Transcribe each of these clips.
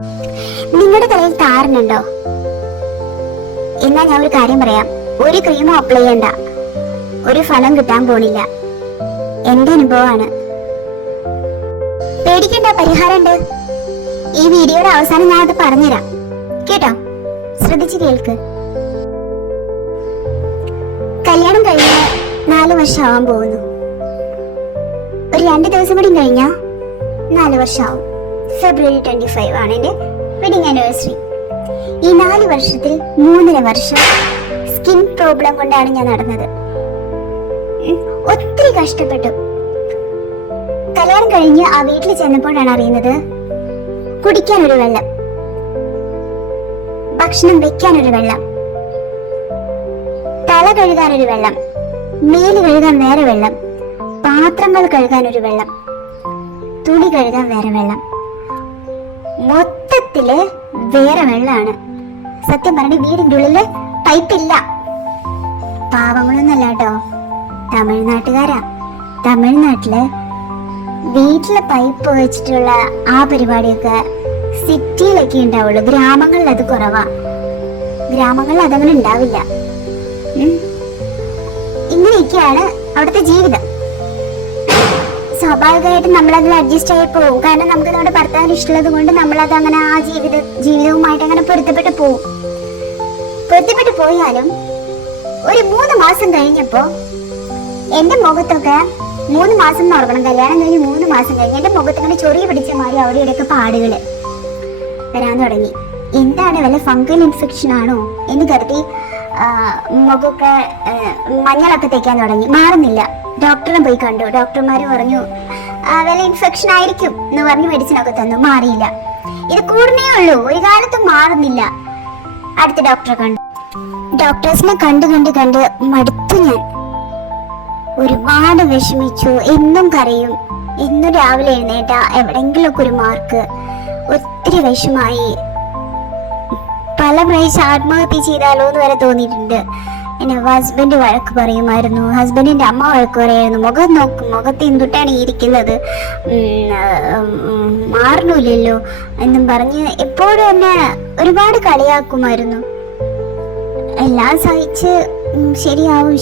നിങ്ങളുടെ തലയിൽ താരനുണ്ടോ? എന്നാ ഞാൻ ഒരു കാര്യം പറയാം, ഒരു ക്രീമോ അപ്ലൈ ചെയ്യണ്ട, ഒരു ഫലം കിട്ടാൻ പോണില്ല. എന്റെ അനുഭവമാണ്. പേടിക്കണ്ട, പരിഹാരമുണ്ട്. ഈ വീഡിയോയുടെ അവസാനം ഞാൻ അത് പറഞ്ഞുതരാം കേട്ടോ, ശ്രദ്ധിച്ച് കേൾക്ക്. കല്യാണം കഴിഞ്ഞ് 4 വർഷം ആവാൻ പോകുന്നു. ഒരു 2 ദിവസം കൂടി കഴിഞ്ഞാ 4 വർഷമാവും. ഫെബ്രുവരി 25 ആണ് എന്റെ വെഡിങ് ആനിവേഴ്സറി. ഈ 4 വർഷത്തിൽ 3.5 വർഷം സ്കിൻ പ്രോബ്ലം കൊണ്ടാണ് ഞാൻ നടന്നത്. ഒത്തിരി കഷ്ടപ്പെട്ടു. കല്യാണം കഴിഞ്ഞ് ആ വീട്ടിൽ ചെന്നപ്പോഴാണ് അറിയുന്നത്, കുടിക്കാനൊരു വെള്ളം, ഭക്ഷണം വെക്കാനൊരു വെള്ളം, തല കഴുകാനൊരു വെള്ളം, മേല് കഴുകാൻ വേറെ വെള്ളം, പാത്രങ്ങൾ കഴുകാൻ ഒരു വെള്ളം, തുണി കഴുകാൻ വേറെ വെള്ളം, മൊത്തത്തില് വേറെ വെള്ളമാണ്. സത്യം പറഞ്ഞ വീടിന്റെ ഉള്ളില് പൈപ്പില്ല. പാവങ്ങളൊന്നല്ല കേട്ടോ, തമിഴ്നാട്ടുകാരാ. തമിഴ്നാട്ടില് വീട്ടിലെ പൈപ്പ് വെച്ചിട്ടുള്ള ആ പരിപാടിയൊക്കെ സിറ്റിയിലൊക്കെ ഉണ്ടാവുള്ളൂ. ഗ്രാമങ്ങളിൽ അത് കുറവാ. ഗ്രാമങ്ങളിൽ അതങ്ങനെ ഉണ്ടാവില്ല. ഇങ്ങനെയൊക്കെയാണ് അവിടുത്തെ ജീവിതം. സ്വാഭാവികമായിട്ടും നമ്മളതിൽ അഡ്ജസ്റ്റ് ആയി പോകും. കാരണം നമുക്ക് നമ്മുടെ ഭർത്താവിന് ഇഷ്ടമുള്ളത് കൊണ്ട് നമ്മളത് അങ്ങനെ ആ ജീവിതവുമായിട്ട് അങ്ങനെ പൊരുത്തപ്പെട്ട് പോകും. പൊരുത്തപ്പെട്ട് പോയാലും ഒരു 3 മാസം കഴിഞ്ഞപ്പോ എന്റെ മുഖത്തൊക്കെ 3 മാസം എന്ന് ഓർക്കണം, കല്യാണം കഴിഞ്ഞ് 3 മാസം കഴിഞ്ഞ് എന്റെ മുഖത്തൊക്കെ ചൊറിയ പിടിച്ച മാറി അവിടെ ഇവിടെയൊക്കെ പാടുകള് വരാൻ തുടങ്ങി. എന്താണ്, വല്ല ഫംഗൽ ഇൻഫെക്ഷൻ ആണോ എന്ന് കരുതി മുഖമൊക്കെ മഞ്ഞളൊക്കെ തേക്കാൻ തുടങ്ങി. മാറുന്നില്ല. ഡോക്ടറെ പോയി കണ്ടു. ഡോക്ടർമാര് പറഞ്ഞു വല്ല ഇൻഫെക്ഷൻ ആയിരിക്കും എന്ന് പറഞ്ഞ് മെഡിസിനൊക്കെ തന്നു. മാറിയില്ല. ഇത് കൂടുന്നേ ഉള്ളൂ, ഒരു കാലത്തും മാറുന്നില്ല. അടുത്ത ഡോക്ടറെ കണ്ടു. ഡോക്ടേഴ്സിനെ കണ്ട് മടുത്തു ഞാൻ. ഒരുപാട് വിഷമിച്ചു. എന്നും കരയും. എന്നും രാവിലെ എഴുന്നേറ്റ എവിടെങ്കിലൊക്കെ ഒരു മാർക്ക്. ഒത്തിരി വിഷമായി. പല പ്രാവശ്യം ആത്മഹത്യ ചെയ്താലോ എന്ന് വരെ തോന്നിയിട്ടുണ്ട്. എന്നെ ഹസ്ബൻഡ് വഴക്ക് പറയുമായിരുന്നു, ഹസ്ബൻഡിന്റെ അമ്മ വഴക്ക് പറയായിരുന്നു. മുഖം നോക്കും, മുഖത്ത് എന്തുട്ടാണ് ഇരിക്കുന്നത്, മാറണില്ലല്ലോ എന്നും പറഞ്ഞ് എപ്പോഴും എന്നെ ഒരുപാട് കളിയാക്കുമായിരുന്നു. എല്ലാം സഹിച്ച് ശരിയാവും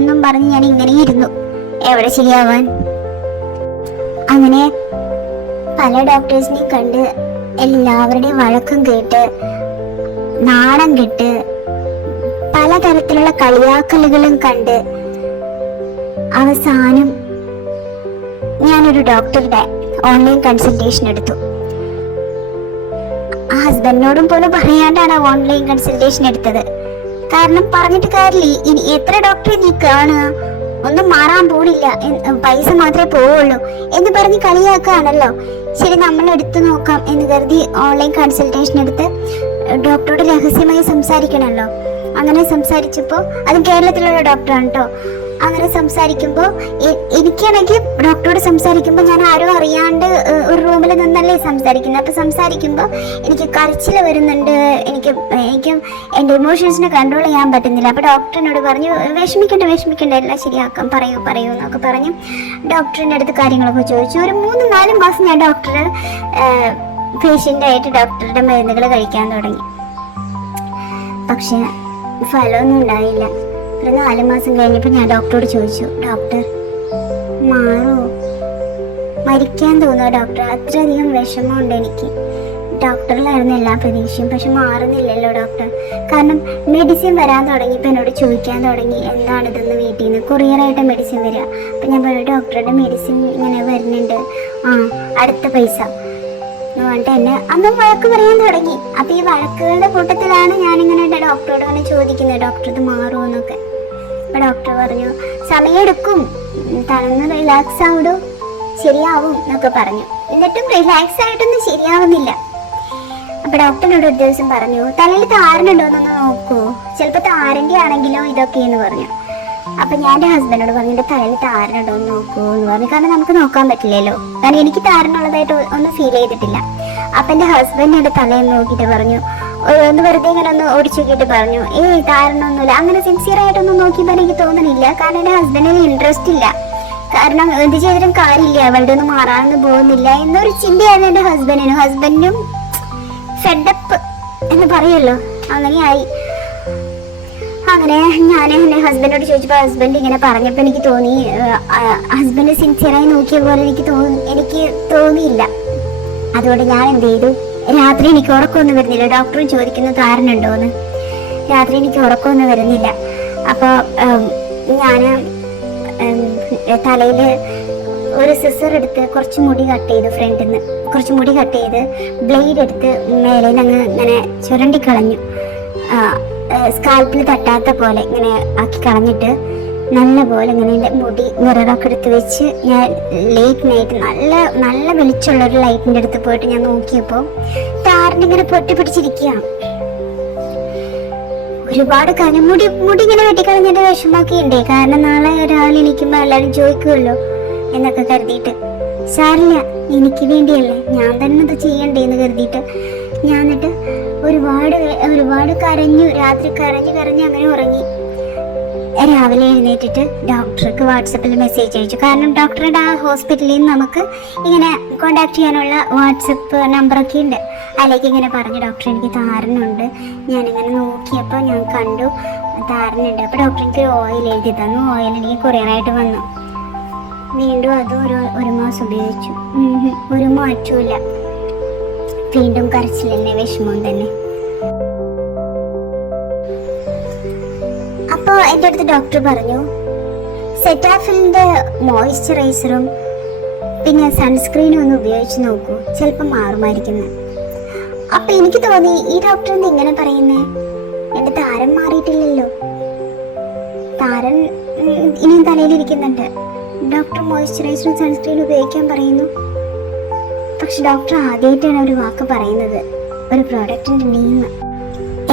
എന്നും പറഞ്ഞ് ഞാൻ ഇങ്ങനെ ഇരുന്നു. എവിടെ ശരിയാവാൻ. അങ്ങനെ പല ഡോക്ടേഴ്സിനെയും കണ്ട് എല്ലാവരുടെയും വഴക്കും കേട്ട് നാണം കെട്ട് പലതരത്തിലുള്ള കളിയാക്കലുകളും കണ്ട് അവസാനം ഞാനൊരു ഡോക്ടറുടെ ഓൺലൈൻ കൺസൾട്ടേഷൻ എടുത്തു. ഹസ്ബൻഡിനോടും പോലും പറയാണ്ടാണ് ഓൺലൈൻ കൺസൾട്ടേഷൻ എടുത്തത്. കാരണം പറഞ്ഞിട്ട് കാര്യമില്ല, ഇനി എത്ര ഡോക്ടറെ നീ കാണുക, ഒന്നും മാറാൻ പോണില്ല, പൈസ മാത്രമേ പോവുള്ളൂ എന്ന് പറഞ്ഞ് കളിയാക്കുകയാണല്ലോ. ശരി, നമ്മൾ എടുത്തു നോക്കാം എന്ന് കരുതി ഓൺലൈൻ കൺസൾട്ടേഷൻ എടുത്ത് ഡോക്ടറോട് രഹസ്യമായി സംസാരിക്കണമല്ലോ. അങ്ങനെ സംസാരിച്ചപ്പോൾ, അത് കേരളത്തിലുള്ള ഡോക്ടറാണ് കേട്ടോ. അങ്ങനെ സംസാരിക്കുമ്പോൾ എനിക്കാണെങ്കിൽ ഡോക്ടറോട് സംസാരിക്കുമ്പോൾ ഞാൻ ആരും അറിയാണ്ട് ഒരു റൂമിൽ നിന്നല്ലേ സംസാരിക്കുന്നത്. അപ്പോൾ സംസാരിക്കുമ്പോൾ എനിക്ക് കരച്ചിൽ വരുന്നുണ്ട്. എനിക്ക് എൻ്റെ ഇമോഷൻസിനെ കൺട്രോൾ ചെയ്യാൻ പറ്റുന്നില്ല. അപ്പോൾ ഡോക്ടറിനോട് പറഞ്ഞു, വിഷമിക്കണ്ട, എല്ലാം ശരിയാക്കാം, പറയൂ എന്നൊക്കെ പറഞ്ഞ് ഡോക്ടറിൻ്റെ അടുത്ത് കാര്യങ്ങളൊക്കെ ചോദിച്ചു. ഒരു 3-4 മാസം ഞാൻ പേഷ്യൻ്റായിട്ട് ഡോക്ടറുടെ മരുന്നുകൾ കഴിക്കാൻ തുടങ്ങി. പക്ഷെ ഫലമൊന്നും ഉണ്ടായില്ല. ഒരു 4 മാസം കഴിഞ്ഞപ്പോൾ ഞാൻ ഡോക്ടറോട് ചോദിച്ചു, ഡോക്ടർ മാറോ, മരിക്കാൻ തോന്നുക ഡോക്ടർ, അത്രയധികം വിഷമമുണ്ട് എനിക്ക്. ഡോക്ടറിലായിരുന്നു എല്ലാ പ്രതീക്ഷയും. പക്ഷെ മാറുന്നില്ലല്ലോ ഡോക്ടർ. കാരണം മെഡിസിൻ വരാൻ തുടങ്ങിയപ്പോൾ എന്നോട് ചോദിക്കാൻ തുടങ്ങി, എന്താണിതെന്ന് വീട്ടിൽ നിന്ന് കൊറിയറായിട്ട് മെഡിസിൻ വരിക. അപ്പം ഞാൻ പറഞ്ഞു, ഡോക്ടറുടെ മെഡിസിൻ ഇങ്ങനെ വരുന്നുണ്ട്, അടുത്ത പൈസ എന്ന് പറഞ്ഞിട്ട് എന്നെ അന്നും വഴക്ക് പറയാൻ തുടങ്ങി. അപ്പം ഈ വഴക്കുകളുടെ കൂട്ടത്തിലാണ് ഞാനിങ്ങനെ ഡോക്ടറോട് അങ്ങനെ ചോദിക്കുന്നത്, ഡോക്ടർ ഇത് മാറുമോ എന്നൊക്കെ. അപ്പം ഡോക്ടർ പറഞ്ഞു, സമയമെടുക്കും, തണുന്ന് റിലാക്സ് ആവിടും, ശരിയാവും എന്നൊക്കെ പറഞ്ഞു. എന്നിട്ടും റിലാക്സ് ആയിട്ടൊന്നും ശരിയാവുന്നില്ല. അപ്പം ഡോക്ടറിനോട് ഒരു ദിവസം പറഞ്ഞു, തലയിൽ താരനുണ്ടോ എന്നൊന്ന് നോക്കൂ, ചിലപ്പോൾ താരൻ്റെ ആണെങ്കിലോ ഇതൊക്കെ എന്ന് പറഞ്ഞു. അപ്പം ഞാൻ എൻ്റെ ഹസ്ബൻഡോട് പറഞ്ഞു, എൻ്റെ തലയിൽ താരനുണ്ടോ എന്ന് നോക്കൂ എന്ന് പറഞ്ഞു. കാരണം നമുക്ക് നോക്കാൻ പറ്റില്ലല്ലോ, കാരണം എനിക്ക് താരനുള്ളതായിട്ട് ഒന്നും ഫീൽ ചെയ്തിട്ടില്ല. അപ്പം എൻ്റെ ഹസ്ബൻഡ് എൻ്റെ തലയിൽ നോക്കിയിട്ട് പറഞ്ഞു, ഒന്ന് വെറുതെ ഇങ്ങനെ ഒന്ന് ഓടിച്ചു നോക്കിയിട്ട് പറഞ്ഞു, താരനൊന്നുമില്ല. അങ്ങനെ സിൻസിയർ ആയിട്ടൊന്നും നോക്കിയപ്പോൾ എനിക്ക് തോന്നണില്ല. കാരണം എൻ്റെ ഹസ്ബൻഡിന് ഇൻട്രസ്റ്റ് ഇല്ല. കാരണം എന്ത് ചെയ്തിട്ടും കാര്യമില്ല, അവളുടെ ഒന്നും മാറാനൊന്നും പോകുന്നില്ല എന്നൊരു ചിന്തയായിരുന്നു എൻ്റെ ഹസ്ബൻഡിനും. അറിയല്ലോ. അങ്ങനെയായി. അങ്ങനെ ഞാൻ എൻ്റെ ഹസ്ബൻഡോട് ചോദിച്ചപ്പോൾ ഹസ്ബൻഡ് ഇങ്ങനെ പറഞ്ഞപ്പോൾ എനിക്ക് തോന്നി ഹസ്ബൻഡ് സിൻസിയറായി നോക്കിയ പോലെ എനിക്ക് തോന്നിയില്ല. അതുകൊണ്ട് ഞാൻ എന്ത് ചെയ്തു, രാത്രി എനിക്ക് ഉറക്കമൊന്നും വരുന്നില്ല. ഡോക്ടറും ചോദിക്കുന്ന താരനുണ്ടോയെന്ന്. രാത്രി എനിക്ക് ഉറക്കമൊന്നും വരുന്നില്ല. അപ്പോൾ ഞാൻ തലയിൽ ഒരു സിസർ എടുത്ത് കുറച്ച് മുടി കട്ട് ചെയ്തു. ഫ്രണ്ടിൽ നിന്ന് കുറച്ച് മുടി കട്ട് ചെയ്ത് ബ്ലേഡ് എടുത്ത് മേലെ നിന്ന് ഇങ്ങനെ ചുരണ്ടിക്കളഞ്ഞു. സ്കാൽപ്പിൽ തട്ടാത്ത പോലെ ഇങ്ങനെ ആക്കി കളഞ്ഞിട്ട് നല്ല പോലെ ഇങ്ങനെ എൻ്റെ മുടി മിററൊക്കെ എടുത്ത് വെച്ച് ഞാൻ ലേറ്റ് നൈറ്റ് നല്ല നല്ല വെളിച്ചമുള്ളൊരു ലൈറ്റിൻ്റെ അടുത്ത് പോയിട്ട് ഞാൻ നോക്കിയപ്പോൾ താരൻ്റെ ഇങ്ങനെ പൊട്ടി പിടിച്ചിരിക്കുകയാണ്. ഒരുപാട് മുടി ഇങ്ങനെ വെട്ടിക്കളഞ്ഞിട്ട് വിഷമാക്കിയുണ്ടേ. കാരണം നാളെ ഒരാൾ എണീക്കുമ്പോൾ എല്ലാവരും ചോദിക്കുമല്ലോ എന്നൊക്കെ കരുതിയിട്ട്. സാരില്ല, എനിക്ക് വേണ്ടിയല്ലേ, ഞാൻ തന്നെ അത് ചെയ്യണ്ടേന്ന് കരുതിയിട്ട് ഞാൻ എന്നിട്ട് ഒരുപാട് കരഞ്ഞു. രാത്രി കരഞ്ഞ് അങ്ങനെ ഉറങ്ങി. രാവിലെ എഴുന്നേറ്റിട്ട് ഡോക്ടർക്ക് വാട്സപ്പിൽ മെസ്സേജ് അയച്ചു. കാരണം ഡോക്ടറുടെ ആ ഹോസ്പിറ്റലിൽ നിന്ന് നമുക്ക് ഇങ്ങനെ കോണ്ടാക്ട് ചെയ്യാനുള്ള വാട്സപ്പ് നമ്പറൊക്കെ ഉണ്ട്. അതിലേക്ക് ഇങ്ങനെ പറഞ്ഞു, ഡോക്ടർ എനിക്ക് താരനുണ്ട്. ഞാനിങ്ങനെ നോക്കിയപ്പോൾ ഞാൻ കണ്ടു താരനുണ്ട്. അപ്പോൾ ഡോക്ടർ എനിക്ക് ഓയിൽ എഴുതി തന്നു. ഓയിൽ എനിക്ക് കൊറിയറായിട്ട് വന്നു. വീണ്ടും അത് ഒരു മാസം ഉപയോഗിച്ചു. ഒരു മാറ്റമില്ല. വീണ്ടും കരച്ചിലെന്നെ, വിഷമവും തന്നെ. അപ്പോൾ എൻ്റെ അടുത്ത് ഡോക്ടർ പറഞ്ഞു, സെറ്റാഫിലിൻ്റെ മോയ്സ്ചറൈസറും പിന്നെ സൺസ്ക്രീനും ഒന്ന് ഉപയോഗിച്ച് നോക്കൂ, ചിലപ്പോൾ മാറുമായിരിക്കുന്നു. അപ്പം എനിക്ക് തോന്നി, ഈ ഡോക്ടർ എന്ത് ഇങ്ങനെ പറയുന്നേ? എൻ്റെ താരൻ മാറിയിട്ടില്ലല്ലോ, താരൻ ഇനിയും തലയിലിരിക്കുന്നുണ്ട്. ഡോക്ടർ മോയ്സ്ചറൈസറും സൺസ്ക്രീനും ഉപയോഗിക്കാൻ പറയുന്നു. പക്ഷെ ഡോക്ടർ ആദ്യമായിട്ടാണ് ഒരു വാക്ക് പറയുന്നത്, ഒരു പ്രോഡക്റ്റിൻ്റെ നെയിം.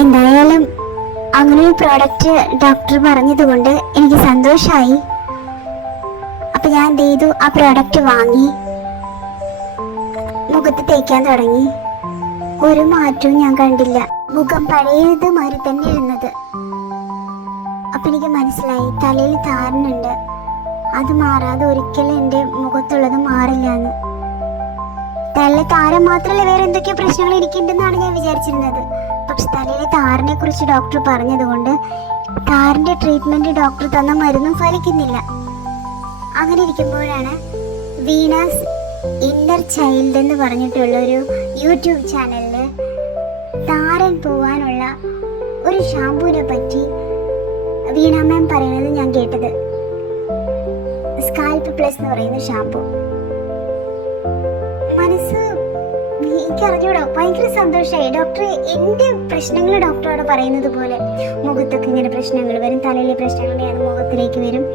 എന്തായാലും അങ്ങനെ ഒരു പ്രോഡക്റ്റ് ഡോക്ടർ പറഞ്ഞത് കൊണ്ട് എനിക്ക് സന്തോഷമായി. അപ്പം ഞാൻ എന്ത് ചെയ്തു, ആ പ്രോഡക്റ്റ് വാങ്ങി മുഖത്ത് തേക്കാൻ തുടങ്ങി. ഒരു മാറ്റവും ഞാൻ കണ്ടില്ല. മുഖം പഴയത് മാതിരി തന്നെ ഇരുന്നത്. അപ്പം എനിക്ക് മനസ്സിലായി തലയിൽ താരനുണ്ട്, അത് മാറാതെ ഒരിക്കലും എൻ്റെ മുഖത്തുള്ളത് മാറില്ല എന്ന്. തലയിലെ താരം മാത്രമല്ല, വേറെ എന്തൊക്കെയോ പ്രശ്നങ്ങൾ എനിക്കുണ്ടെന്നാണ് ഞാൻ വിചാരിച്ചിരുന്നത്. പക്ഷെ തലയിലെ താരനെ കുറിച്ച് ഡോക്ടർ പറഞ്ഞതുകൊണ്ട് താരൻ്റെ ട്രീറ്റ്മെൻറ്റ് ഡോക്ടർ തന്ന മരുന്നും ഫലിക്കുന്നില്ല. അങ്ങനെ ഇരിക്കുമ്പോഴാണ് വീണാസ് ഇന്നർ ചൈൽഡ് എന്ന് പറഞ്ഞിട്ടുള്ള ഒരു യൂട്യൂബ് ചാനലിൽ താരൻ പോവാനുള്ള ഒരു ഷാമ്പൂവിനെ പറ്റി വീണ മാം പറയുന്നത് ഞാൻ കേട്ടത്. സ്കാൽപ്പ് പ്ലസ് എന്ന് പറയുന്ന ഷാമ്പൂ. മനസ്സ് എനിക്കറിഞ്ഞൂടോ, ഭയങ്കര സന്തോഷമായി. ഡോക്ടർ എൻ്റെ പ്രശ്നങ്ങൾ ഡോക്ടറോട് പറയുന്നത് പോലെ, മുഖത്തൊക്കെ ഇങ്ങനെ പ്രശ്നങ്ങൾ വരും, തലയിലെ പ്രശ്നങ്ങൾ അത് മുഖത്തിലേക്ക് വരും,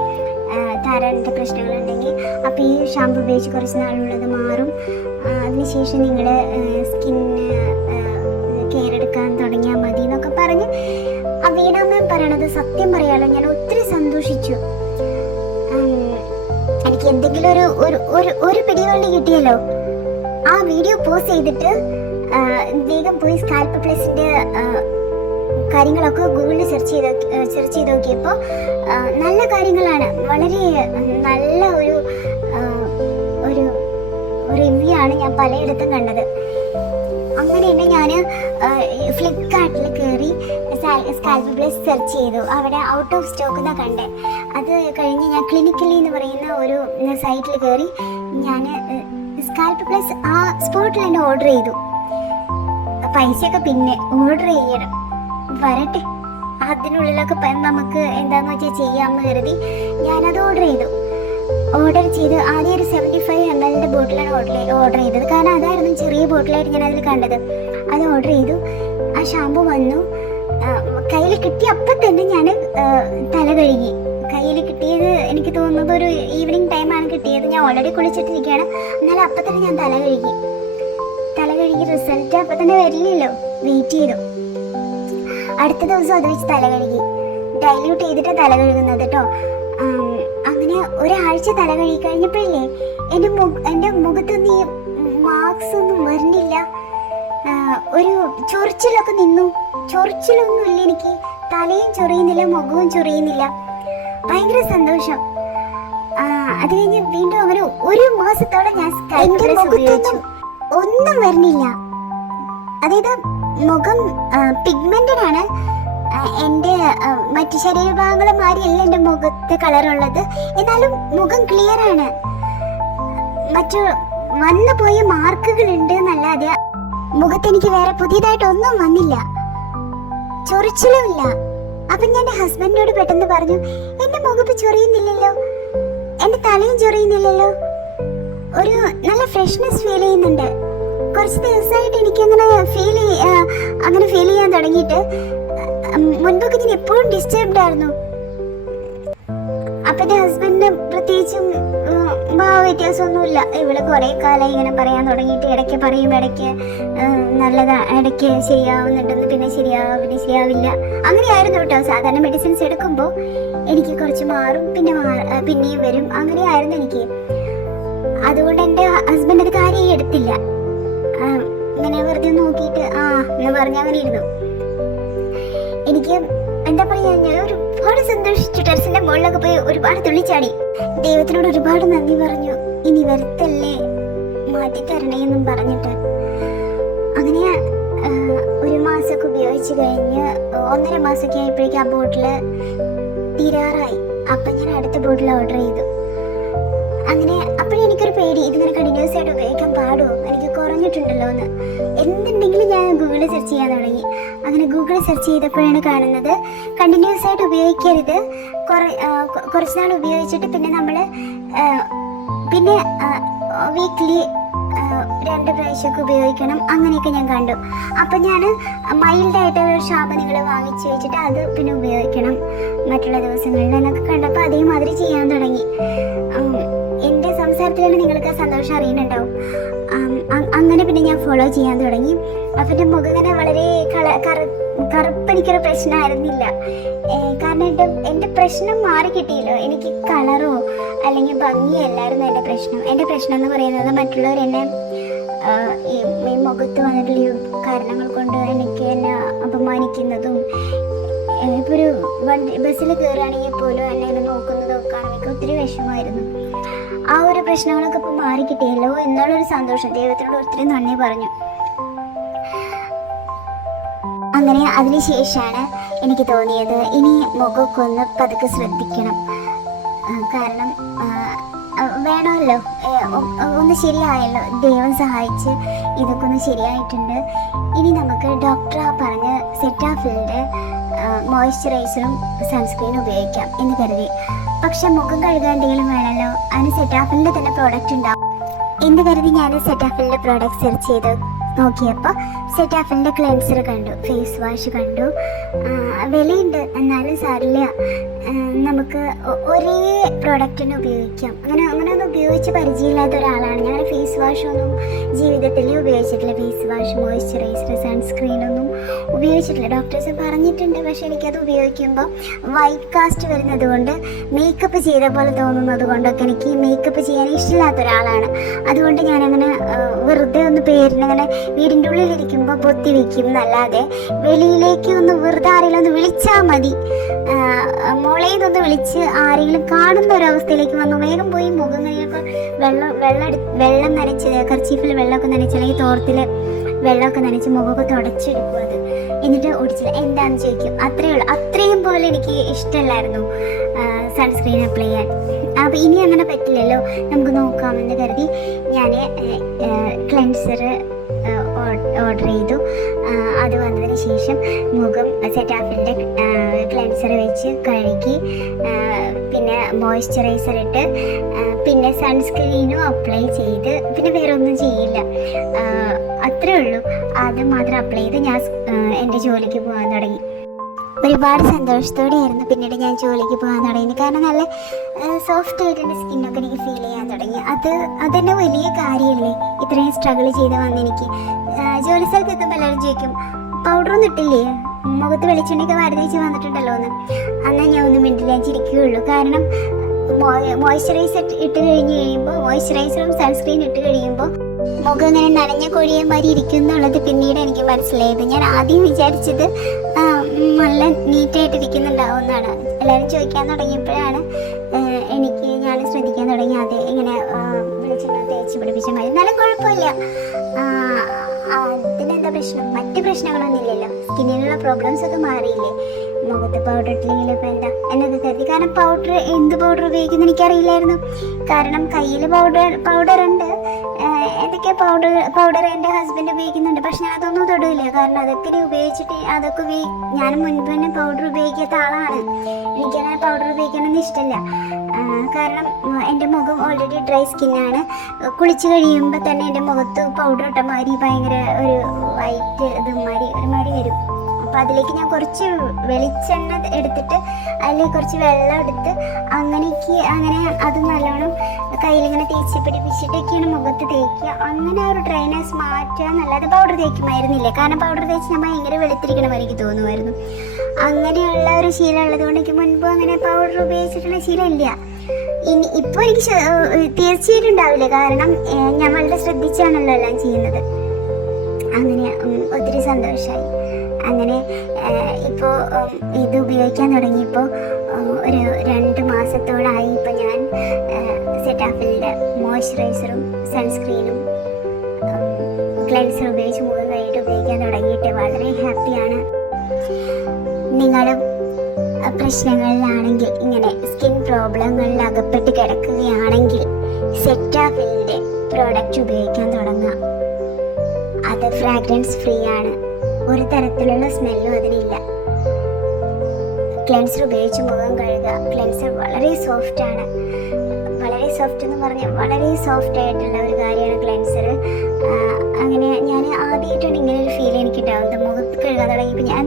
താരൻ്റെ പ്രശ്നങ്ങളുണ്ടെങ്കിൽ അപ്പോൾ ഈ ഷാമ്പു ഉപയോഗിച്ച് കുറച്ച് നാളുള്ളത് മാറും. അതിനുശേഷം നിങ്ങളുടെ സ്കിന്ന് കെയർ എടുക്കാൻ തുടങ്ങിയാൽ മതി എന്നൊക്കെ പറഞ്ഞ് ആ വീണ മാം പറയണത് സത്യം പറയാലോ ഞാൻ ഒത്തിരി സന്തോഷിച്ചു. എനിക്ക് എന്തെങ്കിലും ഒരു പിടിവള്ളി കിട്ടിയല്ലോ. ആ വീഡിയോ പോസ്റ്റ് ചെയ്തിട്ട് വേഗം പോയി സ്കാൽപ്പ് പ്ലസിൻ്റെ കാര്യങ്ങളൊക്കെ ഗൂഗിളിൽ സെർച്ച് ചെയ്ത് നോക്കിയപ്പോൾ നല്ല കാര്യങ്ങളാണ്. വളരെ നല്ല ഒരു റിവ്യൂ ആണ് ഞാൻ പലയിടത്തും കണ്ടത്. അങ്ങനെ തന്നെ ഞാൻ ഫ്ലിപ്കാർട്ടിൽ കയറി സ്കാൽപ്പ് പ്ലസ് സെർച്ച് ചെയ്തു. അവിടെ ഔട്ട് ഓഫ് സ്റ്റോക്ക് എന്നാണ് കണ്ടത്. അത് കഴിഞ്ഞ് ഞാൻ ക്ലിനിക്കലി എന്ന് പറയുന്ന ഒരു സൈറ്റിൽ കയറി ഞാൻ സ്കാൽപ്പ് പ്ലസ് ആ സ്പോട്ടിൽ തന്നെ ഓർഡർ ചെയ്തു. പൈസയൊക്കെ പിന്നെ ഓർഡർ ചെയ്യണം, വരട്ടെ, അതിനുള്ളിലൊക്കെ നമുക്ക് എന്താന്ന് വെച്ചാൽ ചെയ്യാമെന്ന് കരുതി ഞാനത് ഓർഡർ ചെയ്ത് ആദ്യം ഒരു 75 ml ബോട്ടിലാണ് ഓർഡർ ചെയ്തത്. കാരണം അതായിരുന്നു ചെറിയ ബോട്ടിലായിട്ട് ഞാൻ അതിൽ കണ്ടത്. അത് ഓർഡർ ചെയ്തു. ആ ഷാമ്പു വന്നു, കയ്യിൽ കിട്ടിയ അപ്പം തന്നെ ഞാൻ തല കഴുകി. കയ്യിൽ കിട്ടിയത് എനിക്ക് തോന്നുന്നത് ഒരു ഈവനിങ് ടൈമാണ് കിട്ടിയത്. ഞാൻ ഓൾറെഡി കുളിച്ചിട്ടിരിക്കുകയാണ്. എന്നാലും അപ്പം തന്നെ ഞാൻ തല കഴുകി റിസൾട്ട് അപ്പം തന്നെ വരില്ലല്ലോ, വെയിറ്റ് ചെയ്തു. അടുത്ത ദിവസം അത് വെച്ച് തല കഴുകി. ഡൈല്യൂട്ട് ചെയ്തിട്ട് തല കഴുകുന്നത് കേട്ടോ. അങ്ങനെ ഒരാഴ്ച തല കഴുകി കഴിഞ്ഞപ്പോഴില്ലേ എൻ്റെ മുഖത്തൊന്നും ഈ മാർക്സ് ഒന്നും വരുന്നില്ല. ഒരു ചൊറിച്ചിലൊക്കെ നിന്നു. ചൊറിച്ചിലൊന്നും ഇല്ല എനിക്ക്. തലയും ചൊറിയുന്നില്ല, മുഖവും ചൊറിയുന്നില്ല. ഭയങ്കര സന്തോഷം. അത് കഴിഞ്ഞ് വീണ്ടും അങ്ങനെ ഒരു മാസത്തോളം ഞാൻ സ്കാൽപ്പ് പ്ലസ് ഉപയോഗിച്ചു. ഒന്നും വരുന്നില്ല. അതായത് മുഖം പിഗ്മെന്റഡ് ആണ്. എൻ്റെ മറ്റു ശരീരഭാഗങ്ങളെ മാറിയല്ല എൻ്റെ മുഖത്ത് കളറുള്ളത്. എന്നാലും മുഖം ക്ലിയർ ആണ്. മറ്റു വന്നു പോയ മാർക്കുകൾ ഉണ്ട് എന്നല്ലാതെ മുഖത്ത് എനിക്ക് വേറെ പുതിയതായിട്ടൊന്നും വന്നില്ല. ചൊറിച്ചിലും ഇല്ല. അപ്പൊ ഞാൻ എൻ്റെ ഹസ്ബൻഡിനോട് പെട്ടെന്ന് പറഞ്ഞു, എൻ്റെ മുഖത്ത് ചൊറിയുന്നില്ലല്ലോ, എൻ്റെ തലയും ചൊറിയുന്നില്ലല്ലോ, ഒരു നല്ല ഫ്രഷ്നെസ് ഫീൽ ചെയ്യുന്നുണ്ട്. കുറച്ച് ദിവസമായിട്ട് എനിക്കങ്ങനെ അങ്ങനെ ഫീൽ ചെയ്യാൻ തുടങ്ങിയിട്ട്. മുൻപൊക്കെ ഞാൻ എപ്പോഴും ഡിസ്റ്റർബ്ഡ് ആയിരുന്നു. അപ്പൊ എൻ്റെ ഹസ്ബൻഡിന് പ്രത്യേകിച്ചും വ്യത്യാസമൊന്നുമില്ല. ഇവള് കുറെ കാലം ഇങ്ങനെ പറയാൻ തുടങ്ങിയിട്ട് ഇടയ്ക്ക് പറയും, ഇടയ്ക്ക് നല്ലതാ, ഇടയ്ക്ക് ശരിയാവുന്നുണ്ടെന്ന്, പിന്നെ ശരിയാവില്ല. അങ്ങനെയായിരുന്നു കേട്ടോ. സാധാരണ മെഡിസിൻസ് എടുക്കുമ്പോൾ എനിക്ക് കുറച്ച് മാറും, പിന്നെയും വരും. അങ്ങനെയായിരുന്നു എനിക്ക്. അതുകൊണ്ട് എൻ്റെ ഹസ്ബൻഡ് അത് കാര്യം എടുത്തില്ല. ഇങ്ങനെ വെറുതെ നോക്കിയിട്ട് എന്ന് പറഞ്ഞ് അങ്ങനെ ഇരുന്നു. എനിക്ക് എന്താ പറയാ, ഞാൻ ഒരുപാട് സന്തോഷിച്ചു. ടെറസിന്റെ മുകളിലൊക്കെ പോയി ഒരുപാട് തുള്ളിച്ചാടി. ദൈവത്തിനോട് ഒരുപാട് നന്ദി പറഞ്ഞു. ഇനി വരുത്തല്ലേ, മാറ്റി തരണേന്നും പറഞ്ഞിട്ട്. അങ്ങനെ 1 മാസമൊക്കെ ഉപയോഗിച്ച് കഴിഞ്ഞ് 1.5 മാസമൊക്കെ ആയപ്പോഴേക്കും ആ ബോട്ടില് തീരാറായി. അപ്പൊ ഞാൻ അടുത്ത ബോട്ടിൽ ഓർഡർ ചെയ്തു. അങ്ങനെ അപ്പോഴെനിക്കൊരു പേടി, ഇതിങ്ങനെ കണ്ടിന്യൂസ് ആയിട്ട് ഉപയോഗിക്കാൻ പാടുമോ, എനിക്ക് കുറഞ്ഞിട്ടുണ്ടല്ലോ എന്ന്. എന്തുണ്ടെങ്കിലും ഞാൻ ഗൂഗിളിൽ സെർച്ച് ചെയ്യാൻ തുടങ്ങി. അങ്ങനെ ഗൂഗിളിൽ സെർച്ച് ചെയ്തപ്പോഴാണ് കാണുന്നത്, കണ്ടിന്യൂസ് ആയിട്ട് ഉപയോഗിക്കരുത്, കുറച്ച് നാൾ ഉപയോഗിച്ചിട്ട് പിന്നെ നമ്മൾ വീക്ക്ലി 2 പ്രാവശ്യമൊക്കെ ഉപയോഗിക്കണം, അങ്ങനെയൊക്കെ ഞാൻ കണ്ടു. അപ്പം ഞാൻ മൈൽഡായിട്ടുള്ള ശാപനങ്ങൾ വാങ്ങിച്ചു വെച്ചിട്ട് അത് പിന്നെ ഉപയോഗിക്കണം മറ്റുള്ള ദിവസങ്ങളിൽ എന്നൊക്കെ കണ്ടപ്പോൾ അതേമാതിരി ചെയ്യാൻ തുടങ്ങി. എൻ്റെ സംസാരത്തിലാണ് നിങ്ങൾക്ക് ആ സന്തോഷം അറിയുന്നുണ്ടാവും. അങ്ങനെ പിന്നെ ഞാൻ ഫോളോ ചെയ്യാൻ തുടങ്ങി. അപ്പം എൻ്റെ മുഖം ഇങ്ങനെ വളരെ കറുപ്പെനിക്കൊരു പ്രശ്നമായിരുന്നില്ല. കാരണം എൻ്റെ പ്രശ്നം മാറി കിട്ടിയല്ലോ. എനിക്ക് കളറോ അല്ലെങ്കിൽ ഭംഗിയല്ലായിരുന്നു എൻ്റെ പ്രശ്നം. എൻ്റെ പ്രശ്നം എന്ന് പറയുന്നത് മറ്റുള്ളവർ എന്നെ ഈ മുഖത്ത് വന്നിട്ടുള്ള കാരണങ്ങൾ കൊണ്ട് എനിക്ക് എന്നെ അപമാനിക്കുന്നതും, ഇപ്പോൾ ഒരു ബസ്സിൽ കയറുകയാണെങ്കിൽ പോലും എന്നെ നോക്കുന്നതും ഒക്കെ എനിക്ക് ഒത്തിരി വിഷമമായിരുന്നു. ആ ഒരു പ്രശ്നങ്ങളൊക്കെ ഇപ്പോൾ മാറി കിട്ടിയല്ലോ എന്നുള്ളൊരു സന്തോഷം. ദൈവത്തിനോട് ഒത്തിരി നന്ദി പറഞ്ഞു. അങ്ങനെ അതിനുശേഷമാണ് എനിക്ക് തോന്നിയത്, ഇനി മുഖമൊക്കെ ഒന്ന് പതുക്കെ ശ്രദ്ധിക്കണം. കാരണം വേണമല്ലോ, ഒന്ന് ശരിയായല്ലോ, ദൈവം സഹായിച്ച് ഇതൊക്കെ ഒന്ന് ശരിയായിട്ടുണ്ട്. ഇനി നമുക്ക് ഡോക്ടർ പറഞ്ഞ് സെറ്റാഫിലിൻ്റെ മോയ്സ്ചറൈസറും സൺസ്ക്രീനും ഉപയോഗിക്കാം എന്ന് കരുതി. പക്ഷെ മുഖം കഴുകാൻ എന്തെങ്കിലും വേണമല്ലോ, അതിന് സെറ്റാഫിലിൻ്റെ തന്നെ പ്രോഡക്റ്റ് ഉണ്ടാവും എന്ന് കരുതി ഞാൻ സെറ്റാഫിലിൻ്റെ പ്രോഡക്റ്റ് സെർച്ച് ചെയ്ത് നോക്കിയപ്പോൾ സെറ്റാഫിലിൻ്റെ ക്ലെൻസർ കണ്ടു, ഫേസ് വാഷ് കണ്ടു. വിലയുണ്ട്, എന്നാലും സാരില്ല, നമുക്ക് ഒരേ പ്രോഡക്റ്റിനെ ഉപയോഗിക്കാം. അങ്ങനെയൊന്നും ഉപയോഗിച്ച് പരിചയമില്ലാത്ത ഒരാളാണ് ഞാൻ. ഫേസ് വാഷൊന്നും ജീവിതത്തിൽ ഉപയോഗിച്ചിട്ടില്ല. ഫേസ് വാഷ്, മോയ്സ്ചറൈസർ, സൺസ്ക്രീനൊന്നും ഉപയോഗിച്ചിട്ടില്ല. ഡോക്ടേഴ്സ് പറഞ്ഞിട്ടുണ്ട്, പക്ഷെ എനിക്കത് ഉപയോഗിക്കുമ്പോൾ വൈറ്റ് കാസ്റ്റ് വരുന്നത് കൊണ്ട്, മേക്കപ്പ് ചെയ്ത പോലെ തോന്നുന്നത് കൊണ്ടൊക്കെ എനിക്ക് മേക്കപ്പ് ചെയ്യാൻ ഇഷ്ടമില്ലാത്ത ഒരാളാണ്. അതുകൊണ്ട് ഞാനങ്ങനെ വെറുതെ ഒന്ന് പേരിനങ്ങനെ വീടിൻ്റെ ഉള്ളിലിരിക്കുമ്പോൾ പൊത്തി വയ്ക്കും എന്നല്ലാതെ വെളിയിലേക്ക് ഒന്ന് വെറുതെ ആരെങ്കിലും ഒന്ന് വിളിച്ചാൽ മതി, മോളേന്നൊന്ന് വിളിച്ച് ആരെങ്കിലും കാണുന്ന ഒരവസ്ഥയിലേക്ക് വന്നു വേഗം പോയി മുഖം കഴിയൊക്കെ വെള്ളം നനച്ച്, കർച്ചീഫിൽ വെള്ളമൊക്കെ നനച്ച് അല്ലെങ്കിൽ തോർത്തിൽ വെള്ളമൊക്കെ നനച്ച് മുഖമൊക്കെ തുടച്ചെടുക്കും. അത് എന്നിട്ട് ഒടിച്ചില്ല എന്താണെന്ന് ചോദിക്കും. അത്രയേ ഉള്ളൂ. അത്രയും പോലെ എനിക്ക് ഇഷ്ടമല്ലായിരുന്നു സൺസ്ക്രീൻ അപ്ലൈ ചെയ്യാൻ. അപ്പോൾ ഇനി അങ്ങനെ പറ്റില്ലല്ലോ, നമുക്ക് നോക്കാമെന്ന് കരുതി ഞാൻ ക്ലെൻസർ ഓർഡർ ചെയ്തു. അത് വന്നതിന് ശേഷം മുഖം സെറ്റാഫിലിൻ്റെ ക്ലെൻസർ വെച്ച് കഴുകി, പിന്നെ മോയ്സ്ചറൈസർ ഇട്ട്, പിന്നെ സൺസ്ക്രീനും അപ്ലൈ ചെയ്ത്, പിന്നെ വേറെ ഒന്നും ചെയ്യില്ല. അത്രേ ഉള്ളൂ. അത് മാത്രം അപ്ലൈ ചെയ്ത് ഞാൻ എൻ്റെ ജോലിക്ക് പോകാൻ തുടങ്ങി. ഒരുപാട് സന്തോഷത്തോടെയായിരുന്നു പിന്നീട് ഞാൻ ജോലിക്ക് പോകാൻ തുടങ്ങി. കാരണം നല്ല സോഫ്റ്റ് ആയിട്ട് എൻ്റെ സ്കിന്നൊക്കെ എനിക്ക് ഫീൽ ചെയ്യാൻ തുടങ്ങി. അതെന്നെ വലിയ കാര്യമല്ലേ, ഇത്രയും സ്ട്രഗിൾ ചെയ്ത് വന്നെനിക്ക്. ജോലി സ്ഥലത്ത് എത്തുമ്പോൾ എല്ലാവരും ചോദിക്കും, പൗഡറൊന്നും ഇട്ടില്ലേ, മുഖത്ത് വെളിച്ചെണ്ണയൊക്കെ വാരിതേച്ച് വന്നിട്ടുണ്ടല്ലോ എന്ന്. എന്നാൽ ഞാൻ ഒന്നും മിണ്ടില്ല, ചിരിക്കുകയുള്ളൂ. കാരണം മോയ്സ്ചറൈസർ ഇട്ട് കഴിയുമ്പോൾ, മോയ്സ്ചറൈസറും സൺസ്ക്രീൻ ഇട്ട് കഴിയുമ്പോൾ മുഖം ഇങ്ങനെ നനഞ്ഞ കോഴിയെ മാതിരി ഇരിക്കും എന്നുള്ളത് പിന്നീട് എനിക്ക് മനസ്സിലായത്. ഞാൻ ആദ്യം വിചാരിച്ചത് നല്ല നീറ്റായിട്ടിരിക്കുന്നുണ്ടാവും എന്നാണ്. എല്ലാവരും ചോദിക്കാൻ തുടങ്ങിയപ്പോഴാണ് ഞാൻ ശ്രദ്ധിക്കാൻ തുടങ്ങി. അതെ, ഇങ്ങനെ വെളിച്ചെണ്ണ തേച്ച് പിടിപ്പിച്ച മതി, എന്നാലും കുഴപ്പമില്ല. അതിന് എന്താ പ്രശ്നം? മറ്റ് പ്രശ്നങ്ങളൊന്നും ഇല്ലല്ലോ, സ്കിന്നിനുള്ള പ്രോബ്ലംസ് ഒക്കെ മാറിയില്ലേ? മുഖത്ത് പൗഡർ ഇട്ടില്ലെങ്കിൽ ഇപ്പം എന്താ എന്നൊക്കെ കരുതി. കാരണം പൗഡർ, എന്ത് പൗഡർ ഉപയോഗിക്കുന്ന എനിക്കറിയില്ലായിരുന്നു. കാരണം കയ്യിൽ പൗഡർ ഉണ്ട്, എന്തൊക്കെയാ പൗഡർ എൻ്റെ ഹസ്ബൻഡ് ഉപയോഗിക്കുന്നുണ്ട്. പക്ഷെ ഞാൻ അതൊന്നും തൊടില്ല. കാരണം അതൊക്കെ ഉപയോഗിച്ചിട്ട് ഞാൻ മുൻപ് തന്നെ പൗഡർ ഉപയോഗിക്കാത്ത ആളാണ്. എനിക്കങ്ങനെ പൗഡർ ഉപയോഗിക്കാനൊന്നും ഇഷ്ടമില്ല. കാരണം എൻ്റെ മുഖം ഓൾറെഡി ഡ്രൈ സ്കിന്നാണ്. കുളിച്ച് കഴിയുമ്പോൾ തന്നെ എൻ്റെ മുഖത്ത് പൗഡർ ഇട്ട മാതിരി ഭയങ്കര ഒരു വൈറ്റ് ഒരുമാതിരി വരും. അപ്പോൾ അതിലേക്ക് ഞാൻ കുറച്ച് വെളിച്ചെണ്ണ എടുത്തിട്ട് അതിൽ കുറച്ച് വെള്ളം എടുത്ത് അങ്ങനെ അത് നല്ലോണം കയ്യിലിങ്ങനെ തേച്ച് പിടിപ്പിച്ചിട്ടൊക്കെയാണ് മുഖത്ത് തേക്കുക. അങ്ങനെ ആ ഒരു ഡ്രൈനെസ് മാറ്റുക എന്നല്ലാതെ പൗഡർ തേക്കുമായിരുന്നില്ല. കാരണം പൗഡർ തേച്ച് ഞാൻ ഭയങ്കര വെളുത്തിരിക്കണ പോലെ എനിക്ക് തോന്നുമായിരുന്നു. അങ്ങനെയുള്ള ഒരു ശീലം ഉള്ളത് കൊണ്ട് എനിക്ക് മുൻപ് അങ്ങനെ പൗഡർ ഉപയോഗിച്ചിട്ടുള്ള ശീലമില്ല. ഇപ്പോൾ എനിക്ക് തീർച്ചയായിട്ടും ഉണ്ടാവില്ല. കാരണം ഞാൻ വളരെ ശ്രദ്ധിച്ചാണല്ലോ എല്ലാം ചെയ്യുന്നത്. അങ്ങനെ ഒത്തിരി സന്തോഷമായി. അങ്ങനെ ഇപ്പോൾ ഇത് ഉപയോഗിക്കാൻ തുടങ്ങിയപ്പോൾ ഒരു 2 മാസത്തോളമായി. ഇപ്പോൾ ഞാൻ സെറ്റാഫിലിൻ്റെ മോയ്സ്ചറൈസറും സൺസ്ക്രീനും ക്ലെൻസർ ഉപയോഗിച്ച് മുഖം കഴുകിയിട്ട് ഉപയോഗിക്കാൻ തുടങ്ങിയിട്ട് വളരെ ഹാപ്പിയാണ്. നിങ്ങളും പ്രശ്നങ്ങളിലാണെങ്കിൽ, ഇങ്ങനെ സ്കിൻ പ്രോബ്ലങ്ങളിൽ അകപ്പെട്ട് കിടക്കുകയാണെങ്കിൽ സെറ്റാഫിലിൻ്റെ പ്രോഡക്റ്റ് ഉപയോഗിക്കാൻ തുടങ്ങുക. അത് ഫ്രാഗ്രൻസ് ഫ്രീ ആണ്, ഒരു തരത്തിലുള്ള സ്മെല്ലും അതിനില്ല. ക്ലെൻസർ ഉപയോഗിച്ച് മുഖം കഴുകുക. ക്ലെൻസർ വളരെ സോഫ്റ്റ് ആണ്. വളരെ സോഫ്റ്റ് എന്ന് പറഞ്ഞാൽ വളരെ സോഫ്റ്റ് ആയിട്ടുള്ള ഒരു കാര്യമാണ് ക്ലെൻസർ. അങ്ങനെ ഞാൻ ആദ്യമായിട്ടാണ് ഇങ്ങനെ ഒരു ഫീൽ എനിക്കുണ്ടാവുന്നത്. മുഖത്ത് കഴുകാൻ തുടങ്ങിയപ്പോൾ ഞാൻ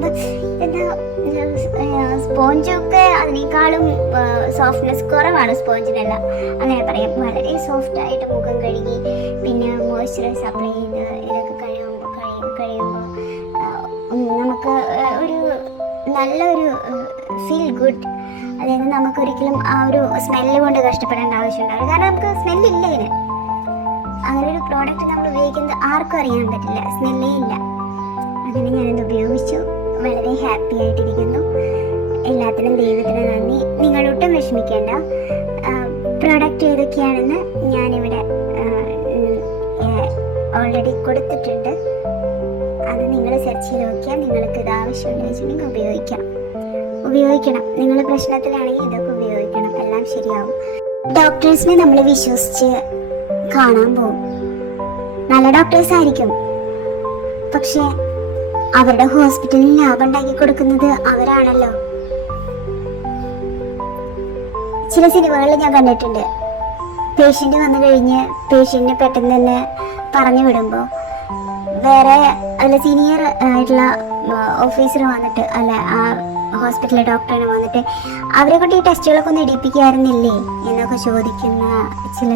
സ്പോഞ്ചൊക്കെ അതിനേക്കാളും സോഫ്റ്റ്നെസ് കുറവാണ് സ്പോഞ്ചിനല്ല, അങ്ങനെ പറയാം. വളരെ സോഫ്റ്റായിട്ട് മുഖം കഴുകി പിന്നെ മോയ്സ്ചറൈസർ അപ്ലൈ ചെയ്ത് ഇതൊക്കെ കഴിയുമ്പോൾ നമുക്ക് ഒരു നല്ലൊരു ഫീൽ ഗുഡ്. അതായത് നമുക്കൊരിക്കലും ആ ഒരു സ്മെല്ല് കൊണ്ട് കഷ്ടപ്പെടേണ്ട ആവശ്യമുണ്ടാവില്ല. കാരണം നമുക്ക് സ്മെല്ലില്ല ഇതിന്. അങ്ങനെ ഒരു പ്രോഡക്റ്റ് നമ്മൾ ഉപയോഗിക്കുന്നത് ആർക്കും അറിയാൻ പറ്റില്ല, സ്മെല്ലേ ഇല്ല. അങ്ങനെ ഞാനിത് ഉപയോഗിച്ചു, വളരെ ഹാപ്പി ആയിട്ടിരിക്കുന്നു. എല്ലാത്തിനും ദൈവത്തിന് നന്ദി. നിങ്ങളൊട്ടും വിഷമിക്കേണ്ട. പ്രോഡക്റ്റ് ഏതൊക്കെയാണെന്ന് ഞാനിവിടെ ഓൾറെഡി കൊടുത്തിട്ടുണ്ട്. അത് നിങ്ങൾ സെർച്ച് ചെയ്ത് നോക്കിയാൽ നിങ്ങൾക്ക് ഇത് ആവശ്യമുണ്ടെന്ന് വെച്ചിട്ടുണ്ടെങ്കിൽ ഉപയോഗിക്കണം. നിങ്ങൾ പ്രശ്നത്തിലാണെങ്കിൽ ഇതൊക്കെ ഉപയോഗിക്കണം, എല്ലാം ശരിയാവും. ഡോക്ടേഴ്സിനെ നമ്മൾ വിശ്വസിച്ച് കാണാൻ പോകും. നല്ല ഡോക്ടേഴ്സ് ആയിരിക്കും, പക്ഷെ അവരുടെ ഹോസ്പിറ്റലിൽ ലാഭം ഉണ്ടാക്കി കൊടുക്കുന്നത് അവരാണല്ലോ. ചില സിനിമകളിൽ ഞാൻ കണ്ടിട്ടുണ്ട്, പേഷ്യൻ്റ് വന്നു കഴിഞ്ഞ് പേഷ്യൻറ്റിനെ പെട്ടെന്ന് തന്നെ പറഞ്ഞു വിടുമ്പോൾ വേറെ അല്ല സീനിയർ ആയിട്ടുള്ള ഓഫീസർ വന്നിട്ട് അല്ല ആ ഹോസ്പിറ്റലിലെ ഡോക്ടറിനെ വന്നിട്ട് അവരെ കൊണ്ട് ഈ ടെസ്റ്റുകളൊക്കെ ഒന്ന് എടുപ്പിക്കാറുന്നില്ലേ എന്നൊക്കെ ചോദിക്കുന്ന ചില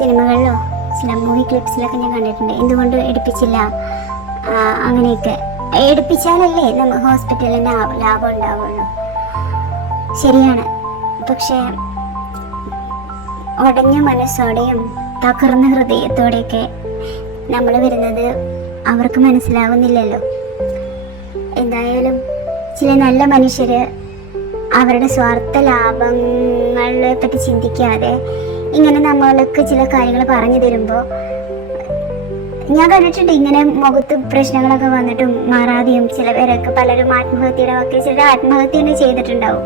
സിനിമകളിലോ ചില മൂവി ക്ലിപ്സിലൊക്കെ ഞാൻ കണ്ടിട്ടുണ്ട്. എന്തുകൊണ്ട് എടുപ്പിച്ചില്ല? അങ്ങനെയൊക്കെ എടുപ്പിച്ചാലല്ലേ നമ്മൾ ഹോസ്പിറ്റലിന് ലാഭം ഉണ്ടാവുള്ളൂ. ശരിയാണ്. പക്ഷേ ഉടഞ്ഞ മനസ്സോടെയും തകർന്ന ഹൃദയത്തോടെയൊക്കെ നമ്മൾ വരുന്നത് അവർക്ക് മനസ്സിലാവുന്നില്ലല്ലോ. എന്തായാലും ചില നല്ല മനുഷ്യർ അവരുടെ സ്വാർത്ഥ ലാഭങ്ങളെ പറ്റി ചിന്തിക്കാതെ ഇങ്ങനെ നമ്മൾക്ക് ചില കാര്യങ്ങൾ പറഞ്ഞു തരുമ്പോൾ ഞാൻ കണ്ടിട്ടുണ്ട്. ഇങ്ങനെ മുഖത്ത് പ്രശ്നങ്ങളൊക്കെ വന്നിട്ടും മാറാതെയും ചിലവരൊക്കെ പലരും ആത്മഹത്യയുടെ ഒക്കെ ചിലർ ആത്മഹത്യ തന്നെ ചെയ്തിട്ടുണ്ടാവും.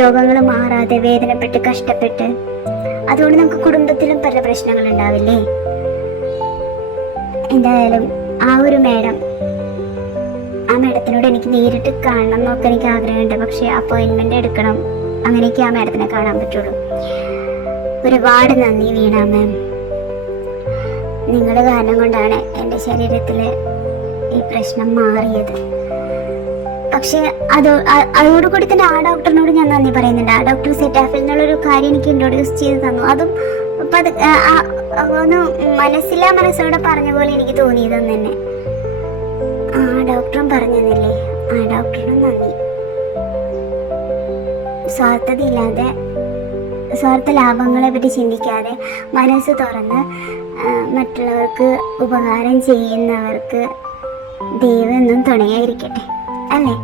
രോഗങ്ങൾ മാറാതെ വേദനപ്പെട്ട് കഷ്ടപ്പെട്ട്. അതുകൊണ്ട് നമുക്ക് കുടുംബത്തിലും പല പ്രശ്നങ്ങൾ ഉണ്ടാവില്ലേ. എന്തായാലും ആ മാഡത്തിനോട് എനിക്ക് നേരിട്ട് കാണണം എന്നൊക്കെ എനിക്ക് ആഗ്രഹമുണ്ട്. പക്ഷെ അപ്പോയിൻമെന്റ് എടുക്കണം, അങ്ങനെയൊക്കെ ആ മാഡത്തിനെ കാണാൻ പറ്റുള്ളൂ. ഒരുപാട് നന്ദി വീണ മാം. നിങ്ങളുടെ കാരണം കൊണ്ടാണ് എൻ്റെ ഈ പ്രശ്നം മാറിയത്. പക്ഷെ അതോടുകൂടി തന്നെ ആ ഡോക്ടറിനോട് ഞാൻ നന്ദി പറയുന്നുണ്ട്. ആ ഡോക്ടർ സെറ്റാഫിൽ എന്നുള്ളൊരു കാര്യം എനിക്ക് ഇൻട്രൊഡ്യൂസ് ചെയ്ത് തന്നു. അതും അപ്പം ഒന്ന് മനസ്സോടെ പറഞ്ഞ പോലെ എനിക്ക് തോന്നിയതെന്ന് തന്നെ ആ ഡോക്ടറും പറഞ്ഞു തന്നില്ലേ. ആ ഡോക്ടറിനും നന്ദി. സ്വാർത്ഥതയില്ലാതെ സ്വാർത്ഥ ലാഭങ്ങളെ പറ്റി ചിന്തിക്കാതെ മനസ്സ് തുറന്ന് മറ്റുള്ളവർക്ക് ഉപകാരം ചെയ്യുന്നവർക്ക് ദൈവം എന്നും തുണയായിരിക്കട്ടെ അല്ലേ.